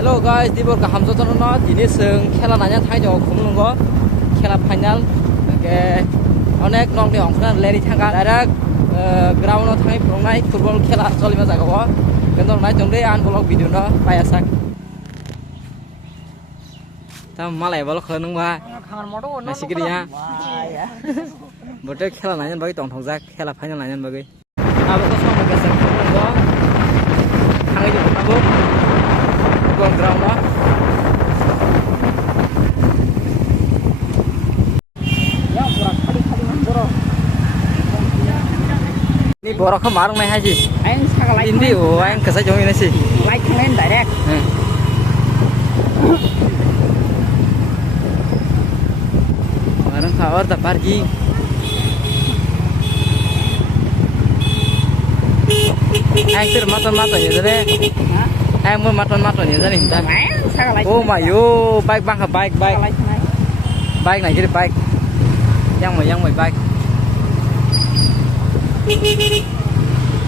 Hello guys, di bawah hamzah tuh nol. Ini seng खेला nanya thang jauh kumung go. खेला final. Oke, अनेक नong di hongkong lari thangka. Direct ground no thangi prongnai football खेला चलि मा जागा go. Kentor nai jongde an vlog video no payasak. Tam malai bal khonung ba. Nasi kiriya. Bote खेला nanya bagi tong thong jak खेला final nanya bagi. Abo ko song ga sak kumung go. Thangi jauh abo. Ground lah. Ya borok. Ini borok kemarung naik haji. Anh sao lại Ini anh kesana jauh ini sih. like lên direct. Orang kawar tak pergi. Anh ter matan ya deh. Em mau maton ya jadi ntar. Sao lại Oh my yo, bike bang bike. Bike này cái bike. Yang mày bike.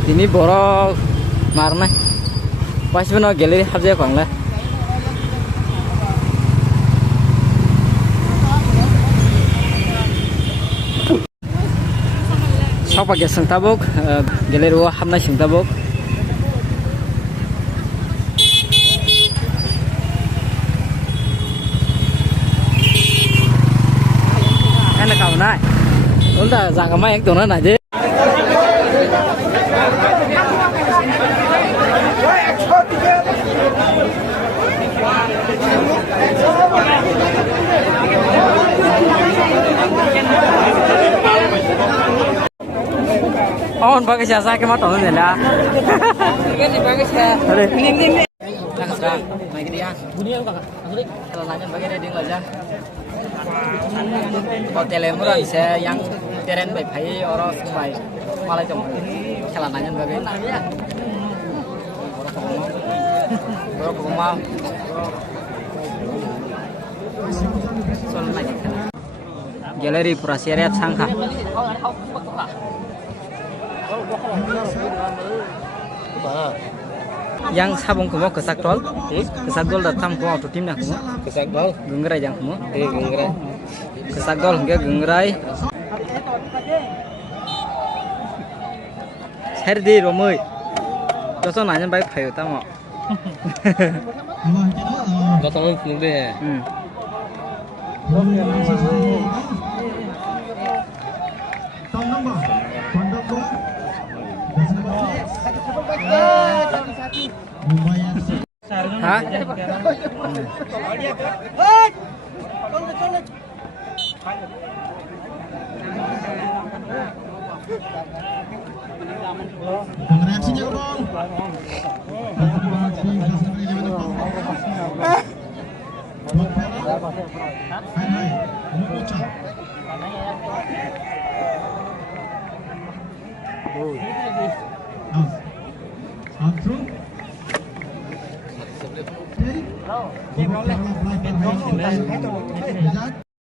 Ini borok marna. Pas benar galeri habis kong lah. Sok pakai sengtabuk, galeri wah hamna sengtabuk. Enak kau nak? Udah jangan main itu nana aja. Oh, pakai jasa ke mata ni lah. Pakai jasa. Ini. Jangan serang. Main dia. Bunyi apa kak? Asli. Kalau nanya pakai reading aja. Kalau telemur bisa yang teren baik orang baik. Malah cuma kalau nanya pakai. Borok rumah. Soal nanya. Galeri Prasyarat Sangka. Yang sabung kumo kesak dol datang kumo auto tim nak kumo kesak dol genggerai jang kumo genggerai kesak dol hingga genggerai serdi romoi joso nanya baik phayo tamo joso nang kunde Hah? Reaksinya bang.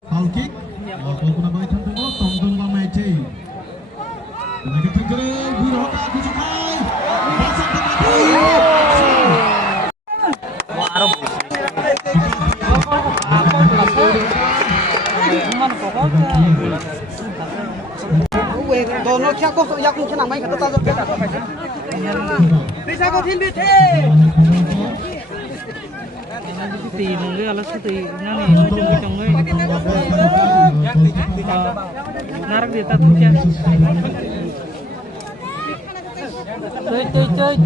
Foul kick. Ball kuna bagi tentunya Tongdong Bang Meji. Lagi tegere Wirota disukai. Pasang ke mati. Warung. Đồ nó khéo có sự yakung chân nào mấy cái tao rồi. Đi sao có thiên biết thế? Tì nó ghê là tì nó này nó trong ấy narak di tatu kia chơi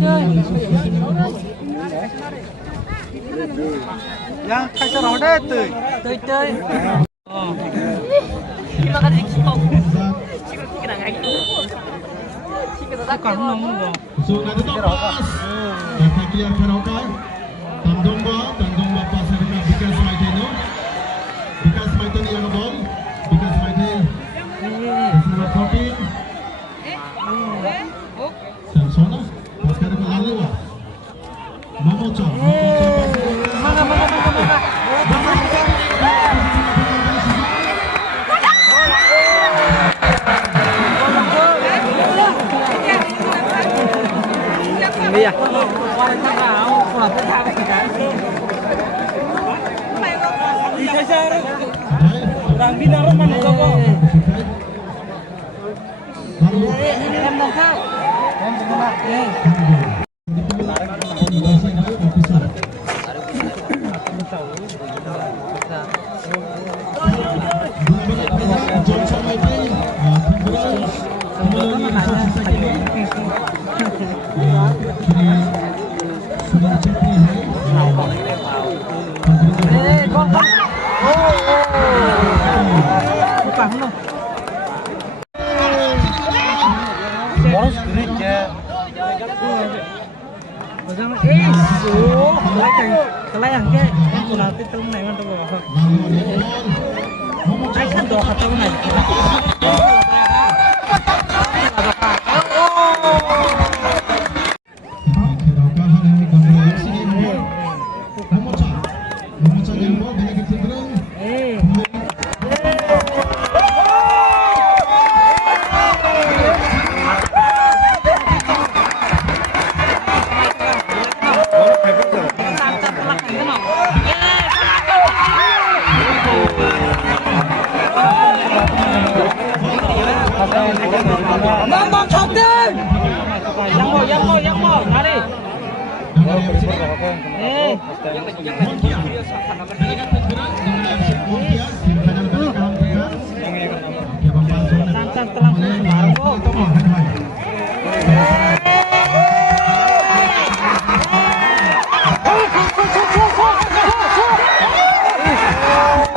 Ya, khai cho nó đấy từ. chơi Kita kan ekspor. cái còn nó không có Usul ada topas. Kaki yang kerokai. Tandong pas serta Bikas Maiteno. Bikas Maiteno yang bol. Bikas Maiteno. Semua kopi. Sansona. Pas kali ke lalu. Mamocho. mana Iya. Warna tahu, kurang tahu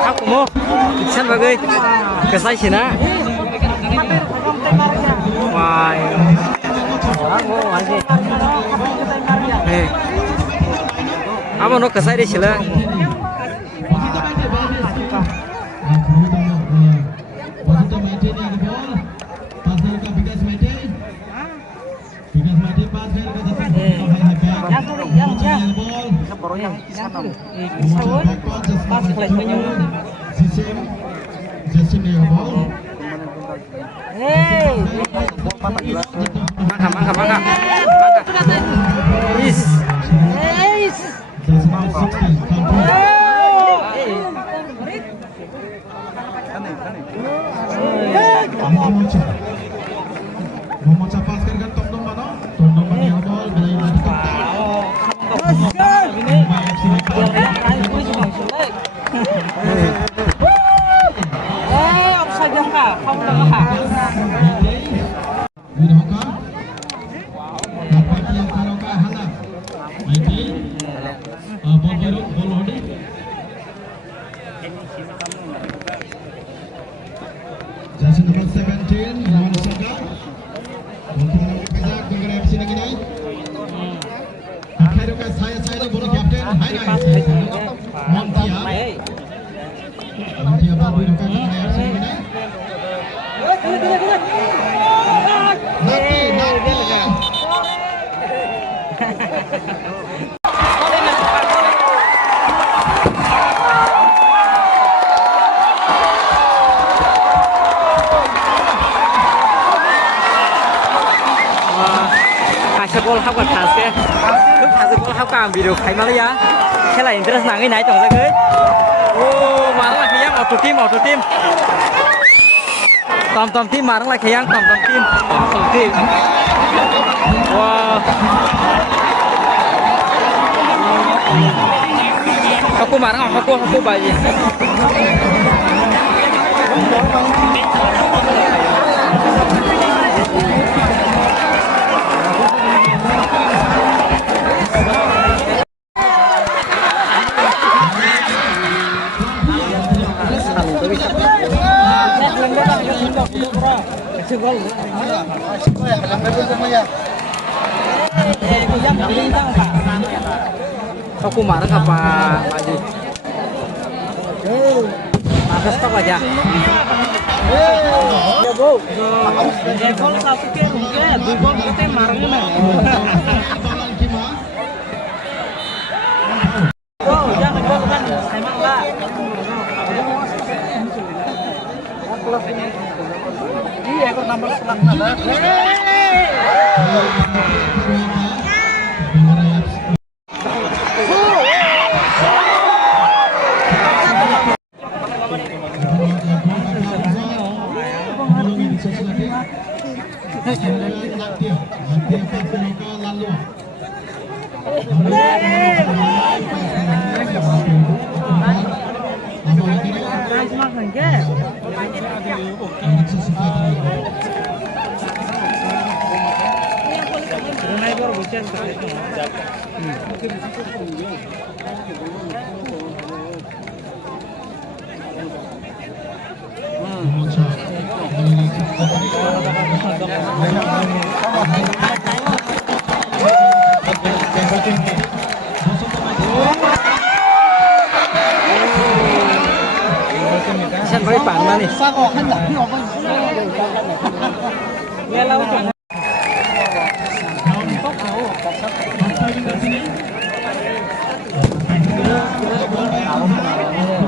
Aku mau ikan bagai kesai sih nak. Wah, aku masih. Apa nak kesai di sini? Mangga. Is. Memocha paskan kan Tom mana? Tom mana yang bol belain lagi Jersey number 17, lawan Saka. Untuk menang pejak dengan FC lagi naik. Akhirnya ke saya bola kapten. Hai guys. Montia baru dengan FC lagi naik. Nanti. Gol hấp gần thằng kia, lúc thằng gol hấp càng bị được thấy mà đấy á, thế là interest nàng cái này tổng ra cái, ô mà nó là cái giang auto team, tom team mà nó là cái giang tom team, wow, aku marah aku bayi. Aku marah apa lagi? Marah stop aja. Ya bro. Gol satu ke mungkin, dua gol kita marahnya mana? Oh, jangan gol kan, emang lah. Iya, kok nambah selak nada. 마지막은 게 그런 아이디어로 못 찾았어. Sen với bạn mà này. nghe lâu chừng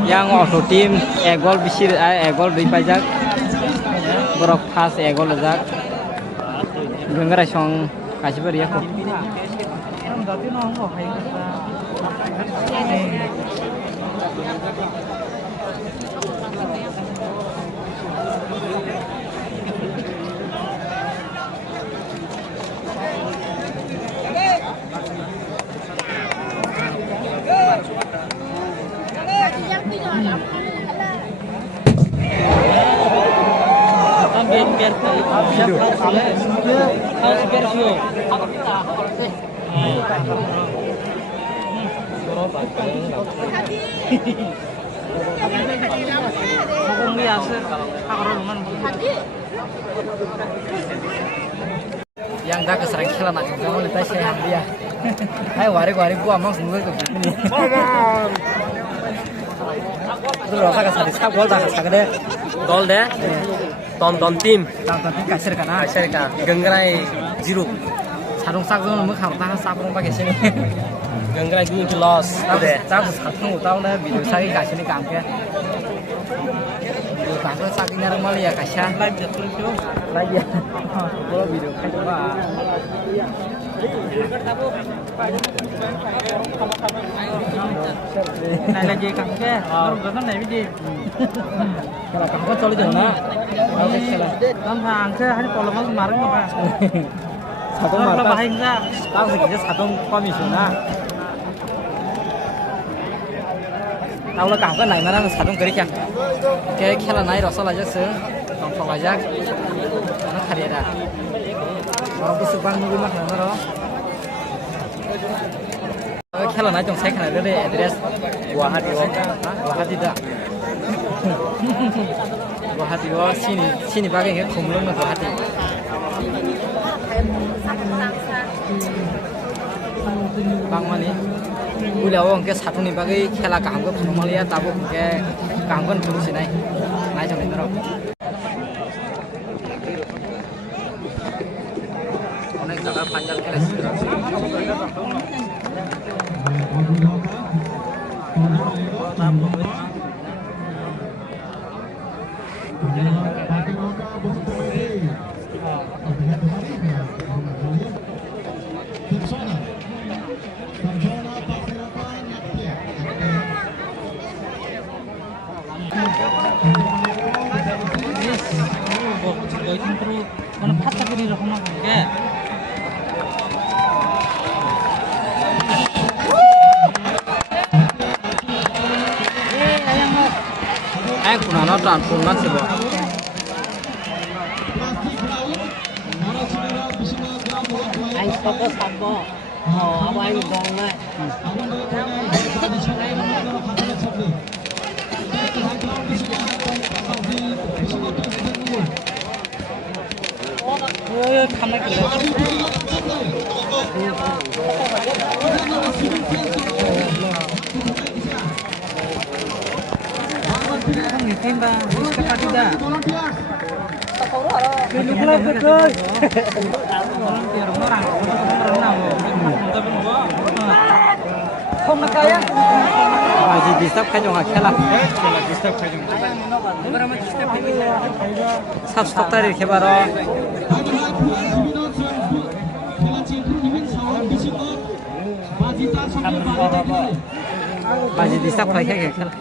Yang auto team egol bisir egol dui pajak. Borok fast egol lajak. Gengara song kasih beri aku. em đó tiếng nó không có hay biar harus biar view không biasa kalau teman Yang dah kesering kela nak kamu lihat saya dia. Hai wari gua amang semua tu. Itu rasa kesal sab gol dah kesal deh. Gol deh. Tonton tim. Tonton tim kasir kan? Kasir kan. Gengrai 0. Sarung sak tu mau kau tahan sarung pakai sini. Gengrai 2 loss. Udah. Jauh sarung utau nih video saya kasih ni kam ke. Video kasih sakitnya rumah lihat kasih. Lagi. Kalau video kayak coba. này là gì cầm ke baru cái này cái gì Kalau kamu kan solid na. Oke salah. làm hàng ke hari kalau mau kemarin apa Satu kalau markas. bahaya enggak Tahu sekitar satu komisioner. Tahu lah kamu kan naik mana satu kiri kan? Kayak kela naik rasa aja sih, tongkol aja. Karena hari ada. Kalau kesukaan mungkin mah mana roh? Kela naik jong saya kan ada deh address Guwahati roh. Guwahati dah. Guwahati roh sini bagai kayak kumlong na Guwahati. Bang mani, ulah orang ke satu ni bagi kela kamu ke Malaysia tabu ke kamu kan dulu sini, naik jom ini roh. Onek jaga panjang kela sih. 너희 팀으로 저는 파타그리를 하나 본 게. Anh cũng nó toàn phun mắt sih boh. Anh fokus apa? Oh, apa yang bong lah? 오, 가만 있래. Không nhìn thêm ba, cái pha thứ ba. Cái lúc đó cái cơ. Không nó cây á. Masih disturb kan jangan kela. Satu stok tadi kebaro. Masih disturb kayak kela.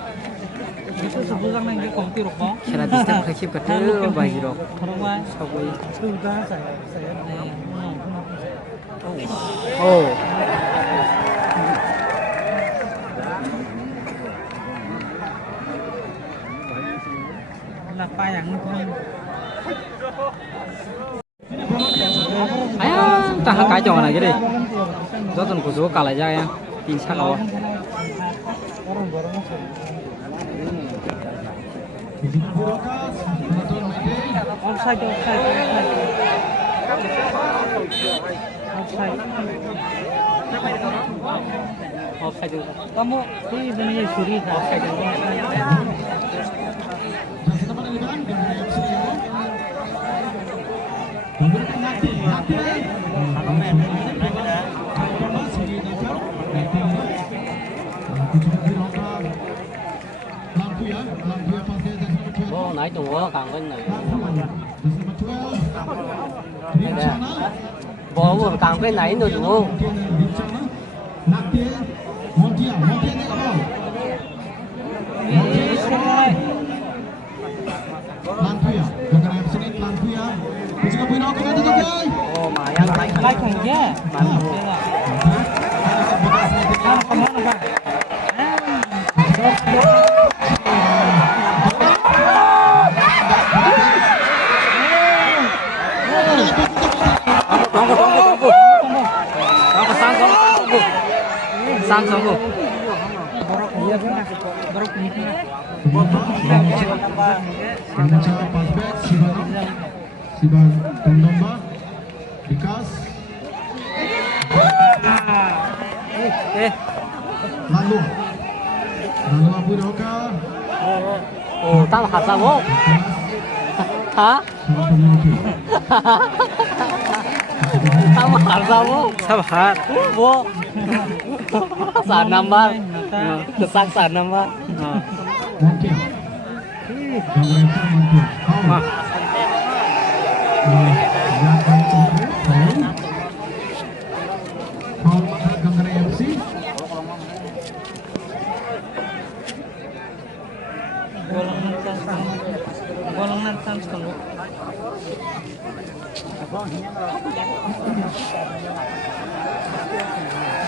Itu sebulan yang công ty rokok. Kela disturb kayak kip ketul baju rok. Orang lain. Sabui. Sudah saya. Oh. yang itu. Ayah, tahan kacau mana gini. Joton kuzu kalah aja ya. Pinsa kau. Offside. Kamu di dunia suri offside. Oh, naik tuh, càng bên này. Bỏ càng bên này nữa đúng không? Oh, mà yang Like thằng kia. Samsung. Siban Tondomba Bikas Lalu Abu Roka Oh, tao hạt sao bố? Hả? Tao hạt sao bố? Sao hạt? Bố. Sản number. Sang sản number. Montia Mà. Golongan chance kalau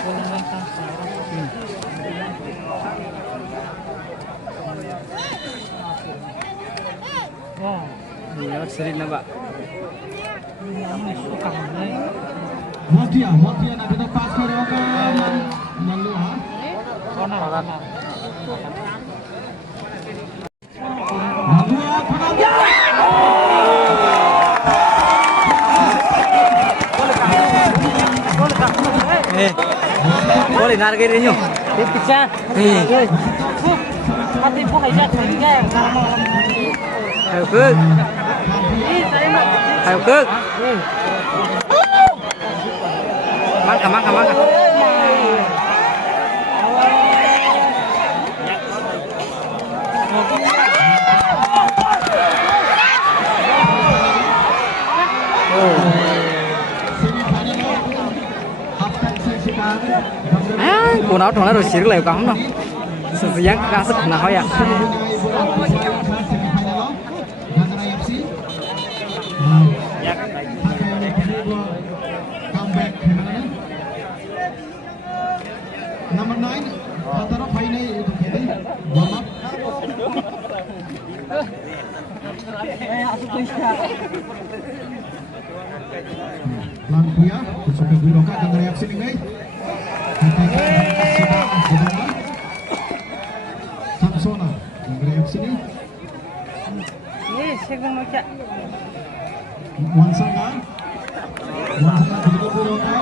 golongan chance. Wah, Ini sering nampak. ini suka nih. Montia nak kita pass ke Roka lalu ha Corner. Boleh narik ini nyok. Bisa. Hati pun aja tinggal. Ayo kek. Ayo kek. Mangka. Cô nào trong đó rồi xíu lại cắm đâu. Sự dáng ra sức nào hỏi à. Number 9 Atara final itu kini warm up Langkuya sudah Biloka akan reaksi ini Samsona reaksi ini Sekarang macam Wansanga juga Biloka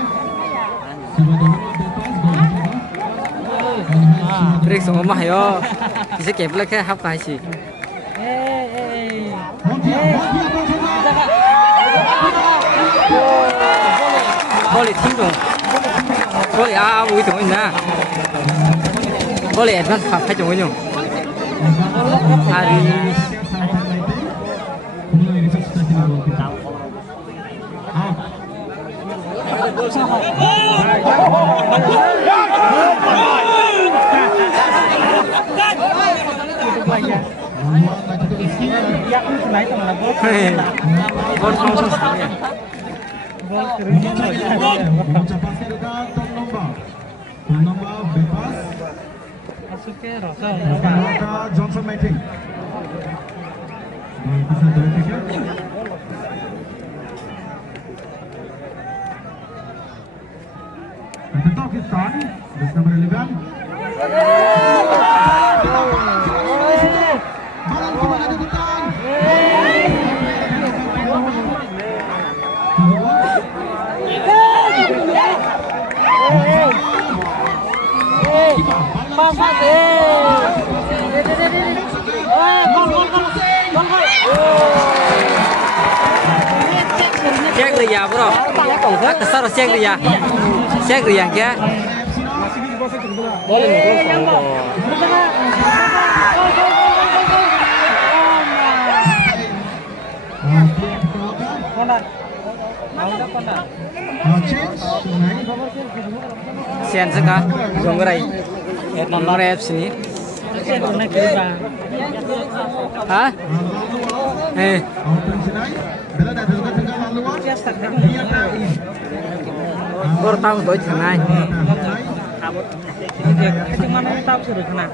sudah Break semua mah yo. Bisa kepala ke hap kai sih. Boleh tinggal. Boleh vui tunggu ini. Boleh advance hap tunggu ini. Hari Gol langsung sekali. Nomor bebas masuk ke Rosa. Johnson Meeting bisa dilakukan. And the talk is on. This number 11. Balang kembali diputar. Cek dia bro, kesar cek dia kia. Sian seka, Jongrai FC ni. Hah? Baru tahu doi tengah. Cuma tahu sudah kena.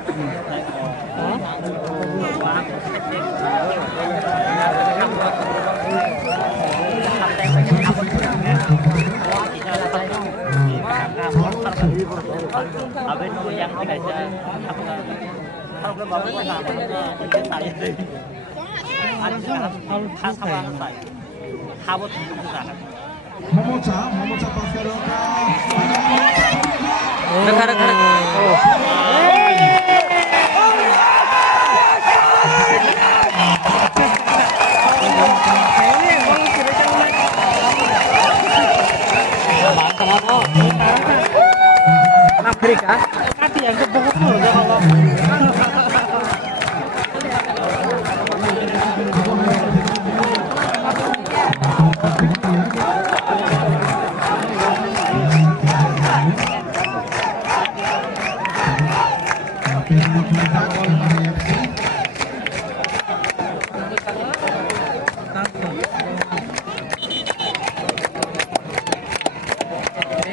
Momocha pas Roka. Rek. Oh. Afrika. Kaki yang kebongkar udah kalau.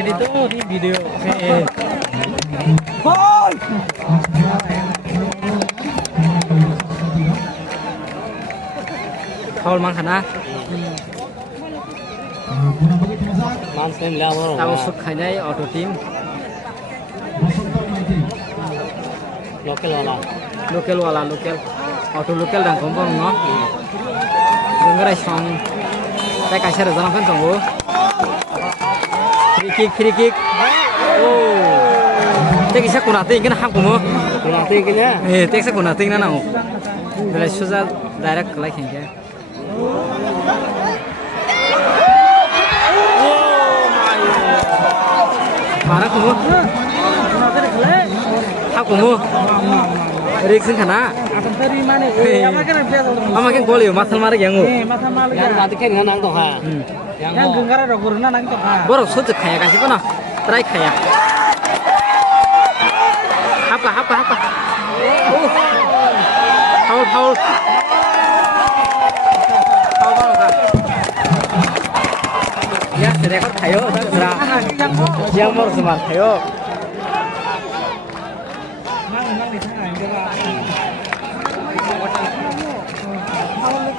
Ini tuh di video. Foul mang khana. Tahu suk khainai auto team. Local auto local dan kompong no. Dengerai song. Saya kasih rezeki kan tunggu. Free kick. Oh. Tek isa kunating kan hak kumu. Kunating kena. Tek isa kunating na nau. Dari suza direct like hingga. Mana kumu? Hak kumu. Riksin kana. Akan dari mana? Apa kan dia tahu? Amakin gol yo mathal mari yangu. Mata malu Yang tadi kan nang toh ha. yang genggara ada guruna nang toh. Borok sujuk kaya kasih pun ah. Try kaya. Apa? Foul. Foul kan? Ya, rekod kayo, tak yang mau semar kayo. Mang di tengah dia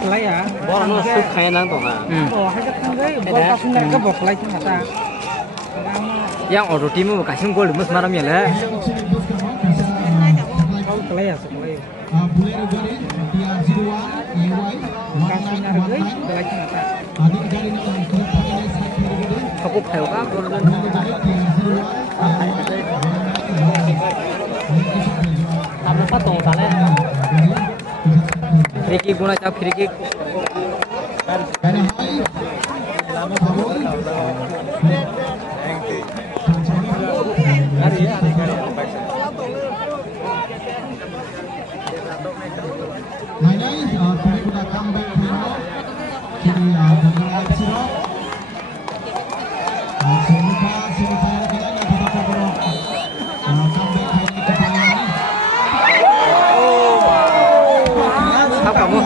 lah ya. Borang masuk kaya nang toh ha. Oh, hajat ngai, bol kasih mereka boklai cuma tak. Yang auto team mau kasih gol mus maram ya lah. Boklai ya, boklai. Bulero Gari, TR01, EY, Kasih ngargai, boklai cuma tak. Adik Gari nama klub pakai strike Bulero Gari. Cukup kayo ka gol. Bulero Gari, TR01, Tamu patong tale. Free kick guna cap free kick. Apa kamu?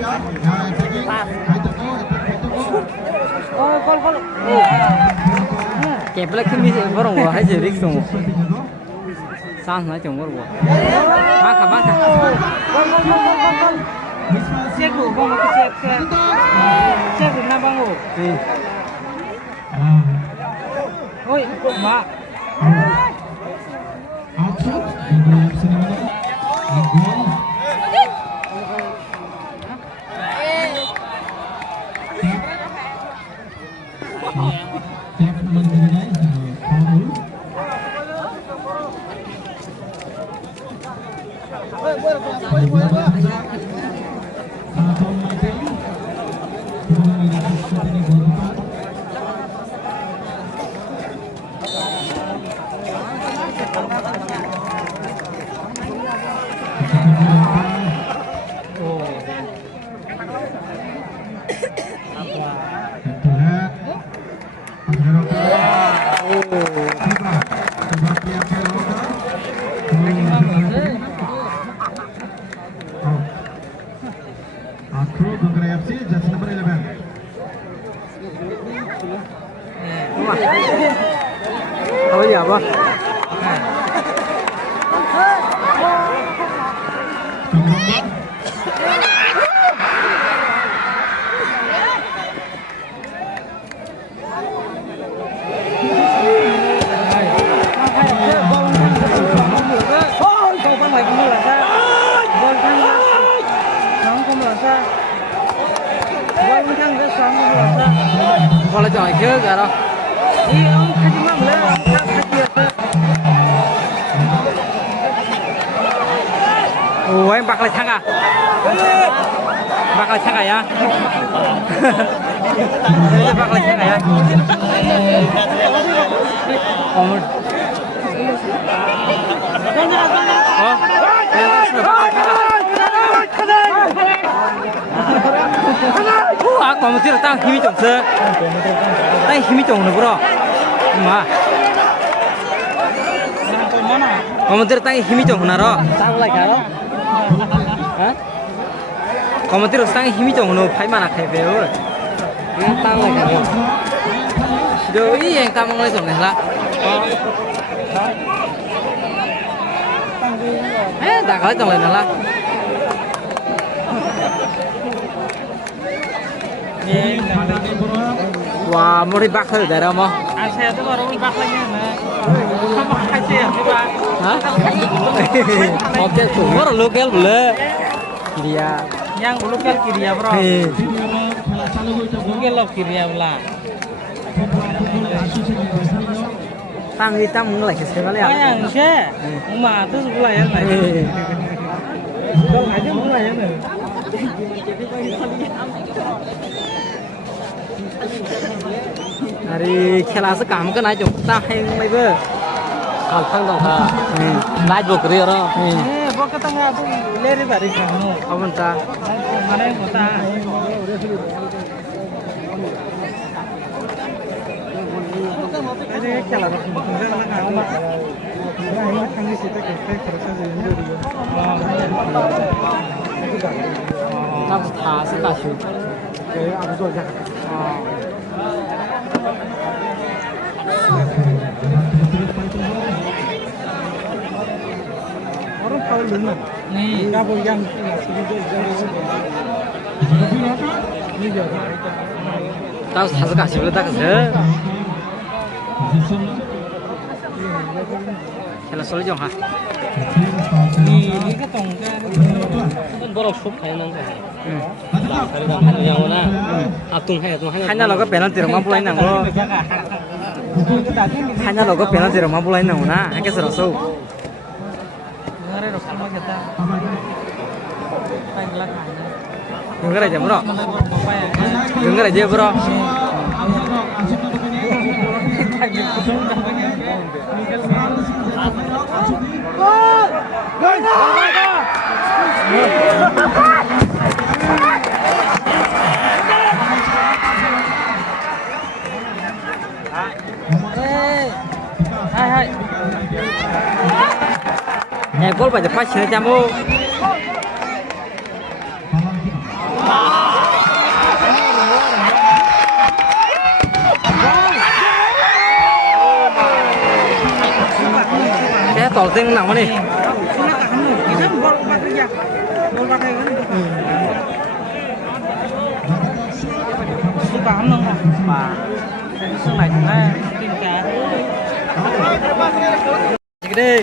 ya. Ya, attacking. Hai toko, attack toko. Gol. Kepala kimi borong gua hai jadi dong. Sang na chong gua. Maka. Gol. Cek lu, gol cek. Cek lu nabang lu. Oi, mak. Outside. Gol sini mana? Gol. Tap mengenai foul. Foul Michael. Ini gol tepat. Throw Gungkra FC, just number 11. Apa ya apa? Kalau chọn kia cả đâu. Ủa em bạc lại thằng à? Bạc lại thằng à? Bạc lại thằng à? Còn một tí là tao 힘이 좀 세. tao 힘이 좀 오는 거라. 엄마. còn một tí là tao 힘이 좀 오나라. Tăng lại cả đó. Hả? còn một tí là tao 힘이 좀 오는 phải mà là phải về rồi. Tăng lại cả rồi. Rồi ý anh ta mong lấy rồi này là. Đã có trong này là. Wah, mau dibak tuh daerah mau? Saya tuh baru bak lagi nih. Sama kasih juga. Hah? Objek sumur lokal boleh. Dia. Yang lokal kiri ya bro. Lokal kiri ya belah. Tang hitam mulai sekali ya. Yang sih, rumah tuh sebelah ya. Dong aja mulai ya. Hari खेला से काम करना जो ता है लेबे Còn thằng đồng hà. Lại buộc rìa đó. Bok tengah tuh leri bari kamu. apa ta Mana yang kota? Ini kalau tinggal lah kamu. Ini kami situ kita kerja jadi dulu. tao thả sẽ cả chú Cái ăn rồi ra. Orang tahu dulu. Nih, kamu yang ini juga. tao thả sẽ cả chú là ta cái gì खेला सोल जो हाँ Ini cái tổng cái Con bò súp hay năng cái. Cái đó hay nhiều na. Tung hay hai nhà nó có bén tiền mà bùi nặng lo hai nhà nó có bén tiền mà bùi nặng na hai cái sờ sâu Ngare rok sama kita. Kain lah kain. đừng cái này chấm bro Mana buat apa ya? đừng cái này chơi bro Hai. gol pada pas sini jamu Cái tỏ tinh nặng quá đi. Suka không mà xuống này cũng là tin cá Jadi deh,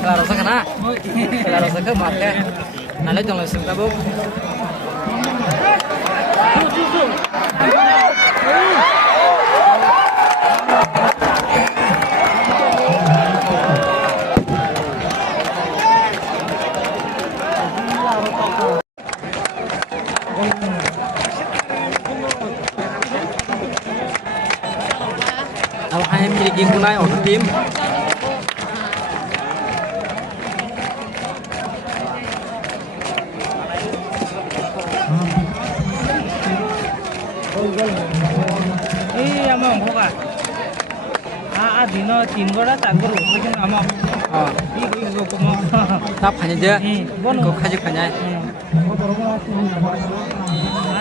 kalau rasa kena, kalau rasa ke mat ya, nanti jangan langsung tabuk. Kalau hanya miliki kunai untuk tim. Iya mau apa? Dino tim gora tak guru, macam apa? Ini mau. Tak hanya je, kau kaji hanya.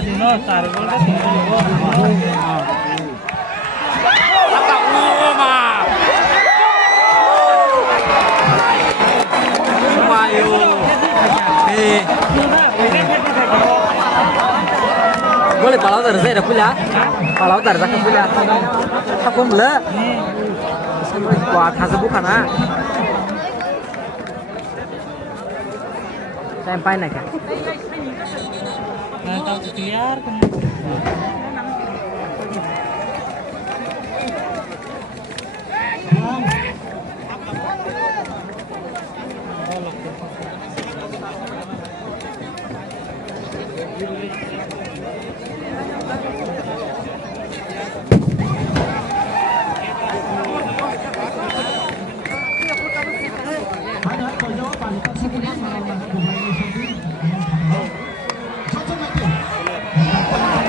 Dino tarik gora tim guru. Mayo. Boleh palau dari saya dah pula. Palau dari saya pula. Aku mula. Wah, khasa bukan ah. Sampai nak ya? Nah, tahu liar kan.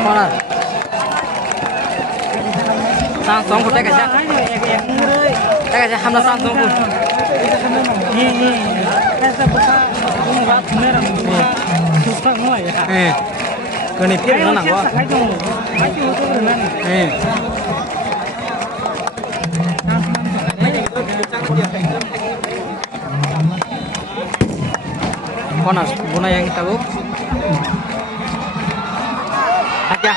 Mana? Sang song ko teka siya. Teka siya hamna sang song ko. Ini. Kasa buka buat merah buka susah mulai ya. Kani pir na nang wa. Ayo itu benar. Konas buna yang tahu. Aja.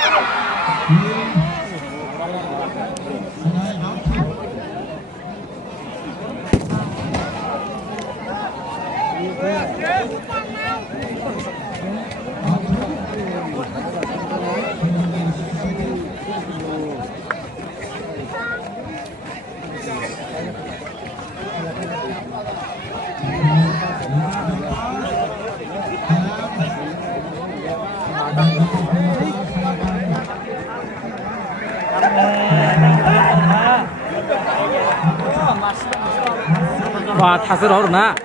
Wah, hasil orang na.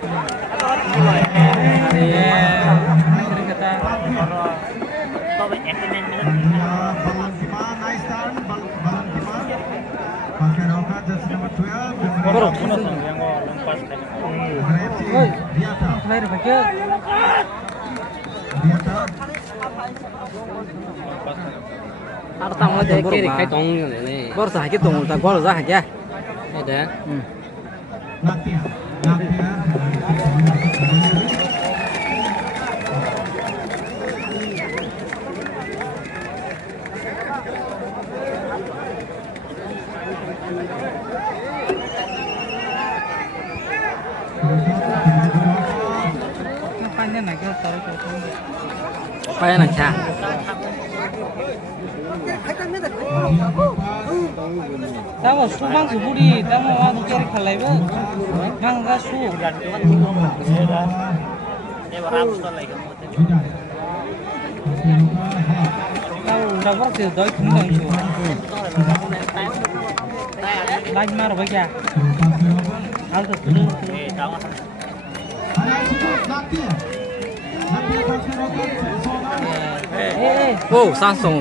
Ada tamu lagi kiri kai tong ni. Baru sah kita tong, tak baru sah ya. Ada. Payah nak cah. Tahu subang suburi, tahu awak cari kalai ber, bangga su. Tahu dapat tu doi kembang su. Lagi mana baca? Hal tu tu. Oh, Samsung.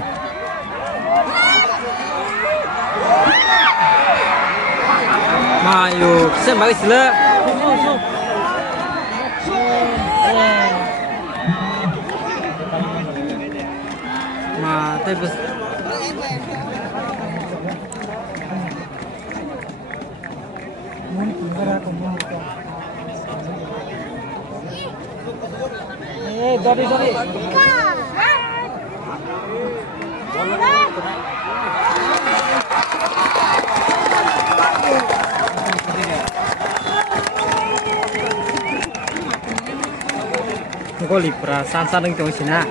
Mayo, sen bagi sila. bus. Sorry. Goli pra san ng tong sina.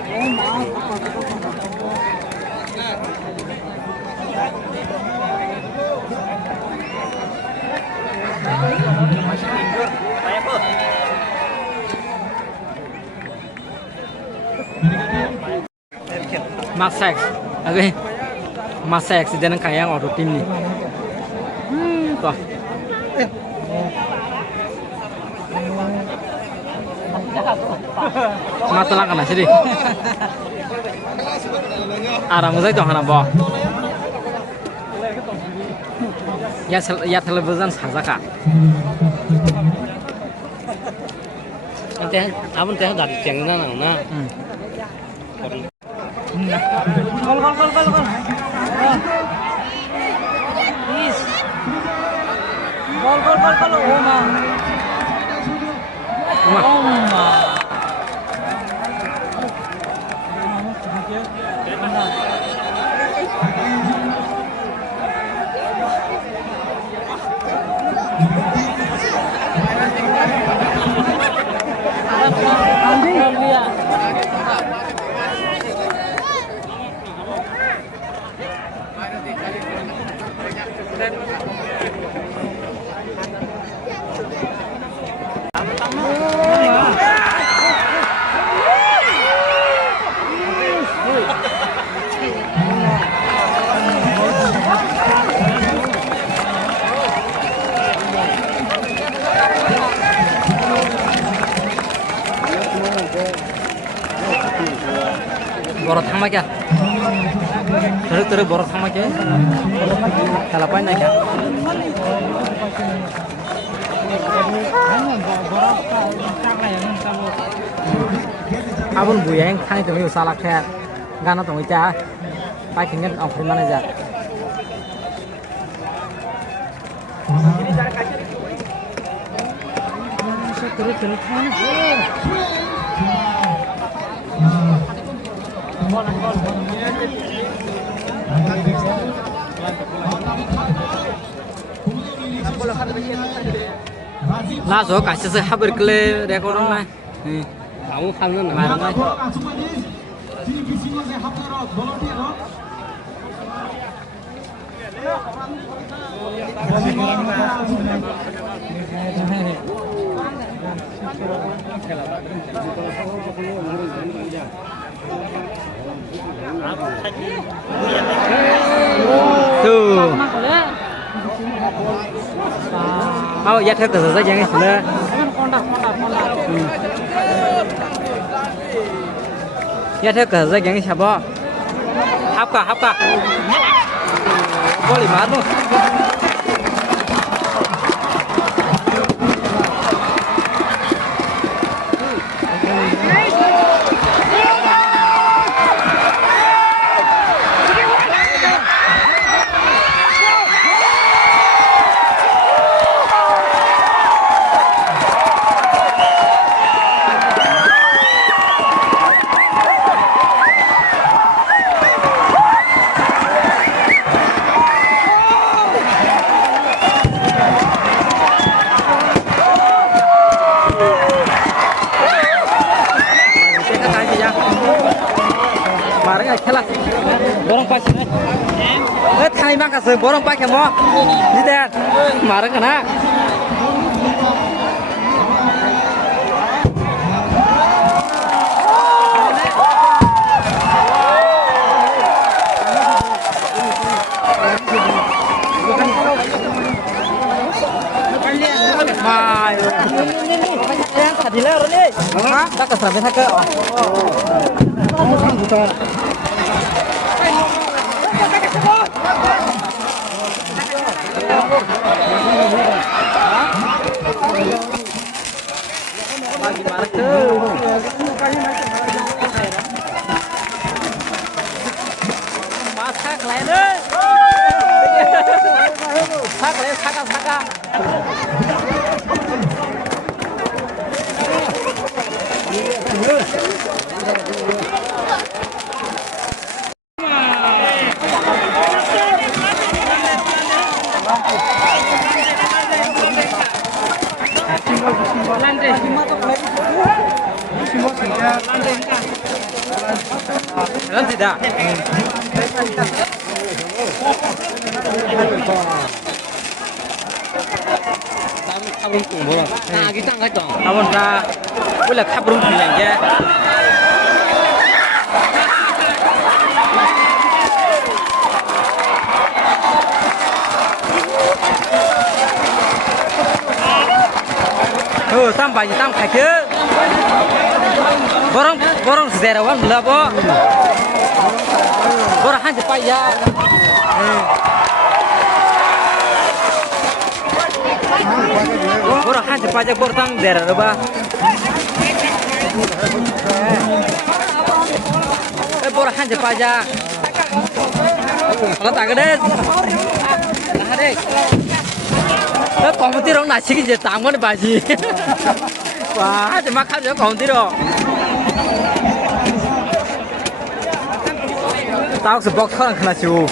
Masak, oke. Masak accident kaya auto tim ni. Tuh. Matalah kana sih. Aram uzai tuh hana bo. Ya television sajaka. Nanti abang teh dari cengna na. Gol. Please. Gol. Oma. Borot sama kya? Terus borot sama kya? Kalau apa nak kya? Abang buyeng kan itu mesti salah kya. Gana tong ija, pai tinggal orang mana aja. Terus. Nah, so kasih sih haber kle rekoran lah. Kamu kamu na. Marang lah. Tuh. Mau ya theo từ giấy giang ấy ya theo từ giấy giang ấy sao bo hấp cả có lì mát luôn borong pakai nih, thai makan se borong pakai mau, tidak, marah kena. Yang tadi lah ini, tak kesampai tak ke. Landai. Lan tidak. Kami kabur tunggu. Nah, kita angkat dong. Namun ka wala kabrum yang je. Sampai tam kaki. Borong sederewan belabo. Borong hanya payah. Borong hanya payah borong sederewa. Borong hanya payah. Kalau tak ada, nah dek. Komputer orang nasi kita tamu ni baji. Wah, cuma kan dia komputer. Tahu se box kan kena siu.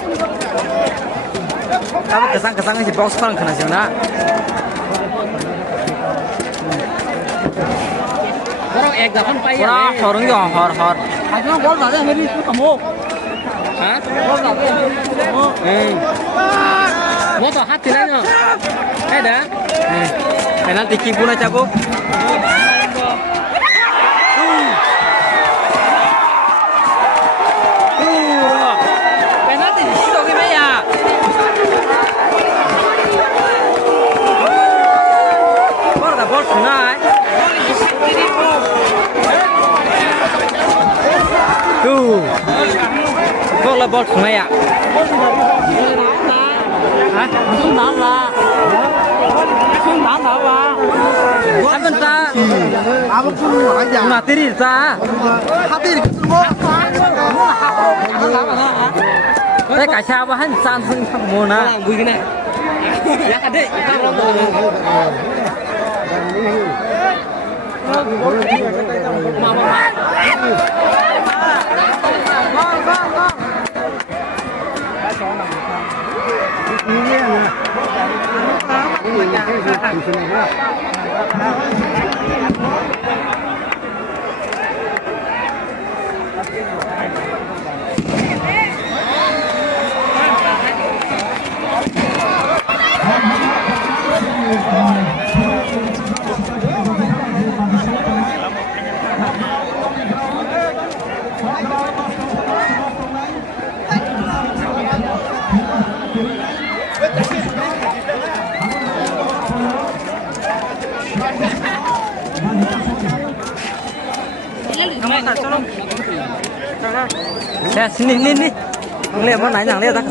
Tahu kesang si box kan kena siu na. Orang ek dapat payah. Orang orang yang hor. Aku bol tak ada hari itu kamu. Hah? Bol tak ada hari itu kamu. Mau tuh hati nanya. Ada? Penalti kipuna cabu. Penalti itu gimana ya? Bol sungai. Tuh. Bol sungai ya. Hah? Không nắm là. Không nắm là ba. Apa ta? Apa pun aja. Materi ta? Hati semua. Đây cả cha ba hắn san sưng thằng mồ na. Orang bui kena. Ya kan dek. Kita orang mau. Mama. Saya sini ni. Ngelihat mana yang lihat tak?